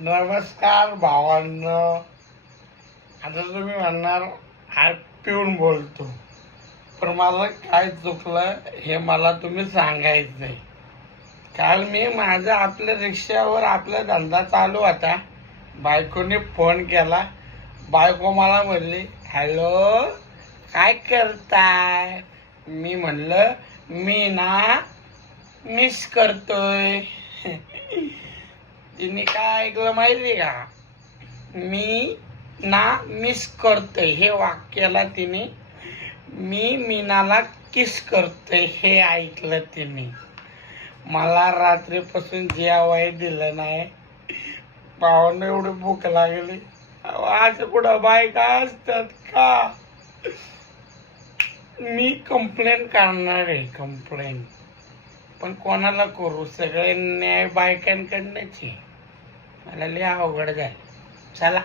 नमस्कार भावांनो. आता तुम्ही म्हणणार हा पिऊन बोलतो, पण मला काय चुकलं हे मला तुम्ही सांगायचं आहे. काल मी माझा आपल्या रिक्षावर आपला धंदा चालू होता. बायकोने फोन केला. बायको मला म्हणली, हॅलो काय करताय? मी म्हणलं मी ना मिस करतोय. तिने काय ऐकलं माहिती का? मी ना मिस करतोय हे वाक्याला तिने मी मीनाला किस करतोय हे ऐकलं तिने. मला रात्रीपासून जेवाय दिलं नाही. भावानं एवढी भूक लागली. आज कुठं बायका असतात का? मी कंप्लेंट करणार आहे, कंप्लेंट. पण कोणाला करू? सगळे न्याय बायकांकडनंच आहे. मला लय अवघड झालं. चला.